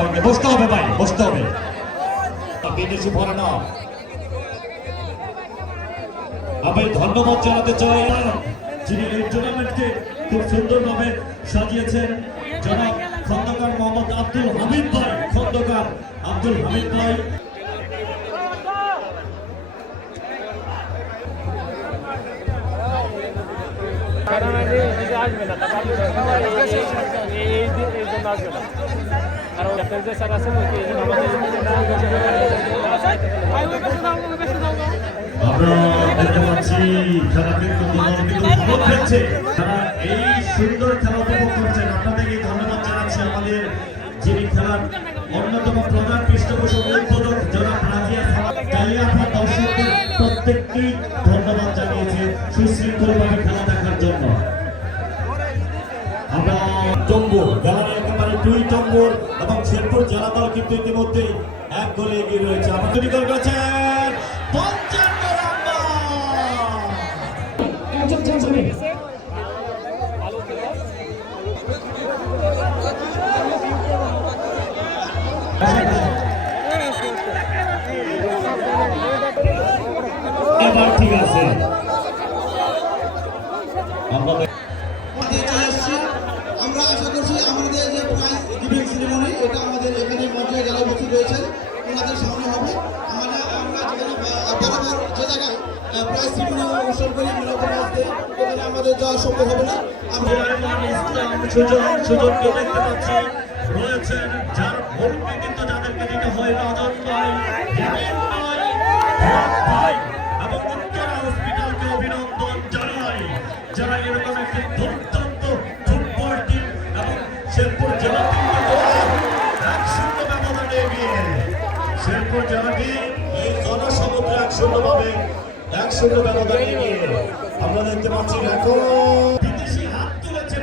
পয়েন্টে বসতে হবে ভাই, বসতে হবে। বিদেশি ফরানা আমি ধন্যবাদ জানাতে চাই। যিনি এই টুর্নামেন্টকে খুব সুন্দরভাবে সাজিয়েছেন, জনাব খন্দকার মোহাম্মদ আব্দুল হামিদ ভাই। খন্দকার আব্দুল হামিদ ভাই। আসবে না এই জন্য আসবে না। আমরা ধন্যবাদ জানাচ্ছি আমাদের যিনি অন্যতম প্রধান পৃষ্ঠপোষক উদ্বোধক ধন্যবাদ জানিয়েছে। সুশৃঙ্খলভাবে খেলা দুই টম্বুর এবং শেরপুর জেলা দল কিন্তু ইতিমধ্যেই এক গোলে এগিয়ে রয়েছে। আমার তৈরি করে গেছেন পঞ্চান্ন ঠিক আছে। রয়েছেন ওনাদের সামনে হবে। আমরা আমরা যেখানে বরাবর যে জায়গায় প্রাইজ সেরেমনি অনুষ্ঠান করি মূলত ওখানে আমাদের যাওয়া সম্ভব হবে না। আমরা সুলাইমান ইসলাম দেখতে পাচ্ছি। রয়েছেন যার কিন্তু যাদেরকে হয় রাজন হিমেন ভাই এবং উত্তরা হসপিটালকে অভিনন্দন যারা এরকম একটি শেরপুর জেলাটি এই জনসমুদ্রে এক শূন্য ভাবে এক শূন্য আমরা দেখতে পাচ্ছি এখন হাত তুলেছে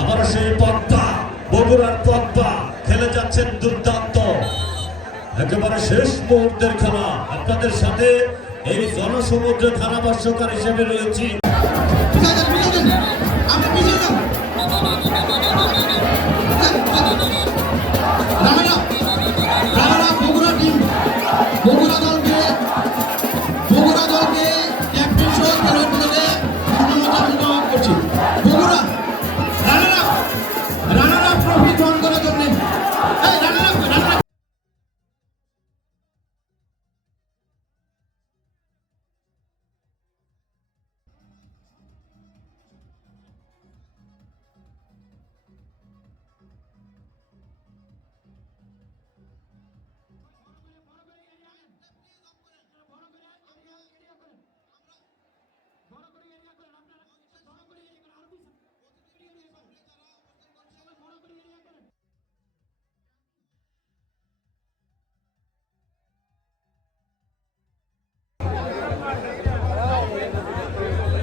আবার সেই পদ্মা, বগুড়ার পদ্মা, খেলে যাচ্ছেন দুর্দান্ত। একেবারে শেষ মুহূর্তের খেলা। আপনাদের সাথে এই জনসমুদ্রে ধারাভাষ্যকার হিসেবে রয়েছি।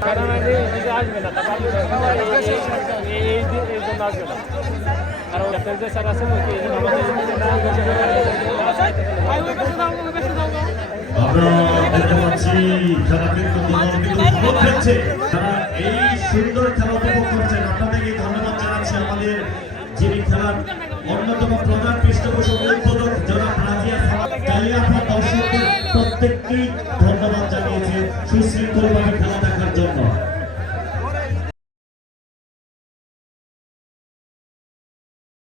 আসবে না এই জন্য আসবে না কারণ যে আমাদের আমরা এই সুন্দর খেলা উপভোগ ধন্যবাদ জানাচ্ছি আমাদের যিনি অন্যতম প্রধান পৃষ্ঠপোষক উদ্বোধক যারা রাজিয়া দর্শকদের প্রত্যেককেই ধন্যবাদ জানিয়েছে। সুশৃঙ্খলভাবে খেলা দেখা